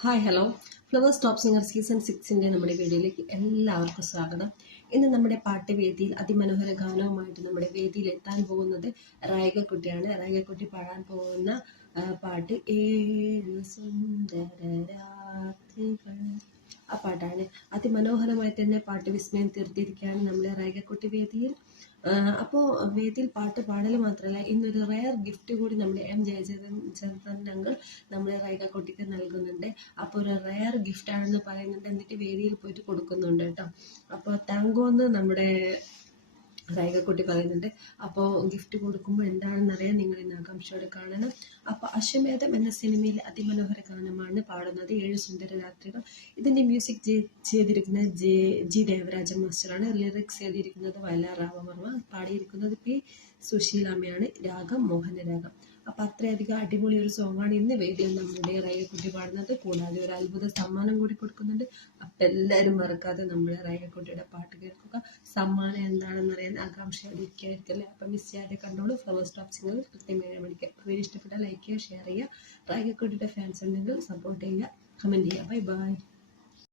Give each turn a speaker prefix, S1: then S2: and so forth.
S1: Hi hello flowers top singer season സിക്സിന്റെ നമ്മുടെ വീഡിയോയിലേക്ക് എല്ലാവർക്കും സ്വാഗതം. ഇന്ന് നമ്മുടെ പാട്ട് വേദിയിൽ അതിമനോഹര ഗാനവുമായിട്ട് നമ്മുടെ വേദിയിൽ എത്താൻ പോകുന്നത് റായികക്കുട്ടിയാണ്. റായികക്കുട്ടി പാടാൻ പോകുന്ന പാട്ട് ഏഴ് സുന്ദര ആ പാട്ടാണ്. അതിമനോഹരമായി തന്നെ പാട്ട് വിസ്മയം തീർത്തിരിക്കുകയാണ് നമ്മുടെ റേഖക്കുട്ടി വേദിയിൽ. അപ്പോൾ വേദിയിൽ പാട്ട് പാടൽ മാത്രമല്ല ഇന്നൊരു റയർ ഗിഫ്റ്റ് കൂടി നമ്മുടെ എം ജയചന്ദ്രൻ ചന്ദ്രനങ്ങൾ നമ്മുടെ റൈകക്കുട്ടിക്ക് നൽകുന്നുണ്ട്. അപ്പോൾ ഒരു റയർ ഗിഫ്റ്റ് ആണെന്ന് പറയുന്നുണ്ട്. എന്നിട്ട് വേദിയിൽ പോയിട്ട് കൊടുക്കുന്നുണ്ട് കേട്ടോ. അപ്പോൾ താങ്കോന്ന് നമ്മുടെ റൈകക്കുട്ടി പറയുന്നുണ്ട് അപ്പോൾ ഗിഫ്റ്റ് കൊടുക്കുമ്പോൾ എന്താണെന്ന് അറിയാൻ നിങ്ങൾ ഇന്ന് ആകാംക്ഷയോടെ കാണണം. അപ്പോൾ അശ്വമേധം എന്ന സിനിമയിലെ അതിമനോഹര ഗാനമാണ് പാടുന്നത്. ഏഴ് സുന്ദര രാത്രികൾ. ഇതിന്റെ മ്യൂസിക് ചെയ്തിരിക്കുന്നത് ജെ ജി ദേവരാജൻ മാസ്റ്ററാണ് ലിറിക്സ് എഴുതിയിരിക്കുന്നത് വയലാർ രാമവർമ്മ. പാടിയിരിക്കുന്നത് പി സുശീലാമ്മയാണ്. രാഗം മോഹനരാഗം അപ്പം അത്രയധികം അടിപൊളി ഒരു സോങ്ങാണ് ഇന്ന് വേദിയിൽ നമ്മുടെ റൈകക്കുട്ടി പാടുന്നത്. കൂടാതെ ഒരു അത്ഭുത സമ്മാനം കൂടി കൊടുക്കുന്നുണ്ട്. അപ്പം എല്ലാവരും മറക്കാതെ നമ്മുടെ റൈകക്കുട്ടിയുടെ പാട്ട് കേൾക്കുക. സമ്മാനം എന്താണെന്ന് അറിയാൻ ആകാംക്ഷയോടെ ഇരിക്കുകയായിരിക്കല്ലേ അപ്പം മിസ് ചെയ്യാതെ കണ്ടോളൂ. ഫ്ലവേഴ്സ് ടോപ്പ് സിംഗർ കൃത്യമായി മണിക്ക് വീഡിയോ ഇഷ്ടപ്പെട്ടാൽ ലൈക്ക് ചെയ്യുക ഷെയർ ചെയ്യുക റൈകക്കുട്ടിയുടെ ഫാൻസ് ഉണ്ടെങ്കിൽ സപ്പോർട്ട് ചെയ്യുക കമന്റ് ചെയ്യുക. Bye bye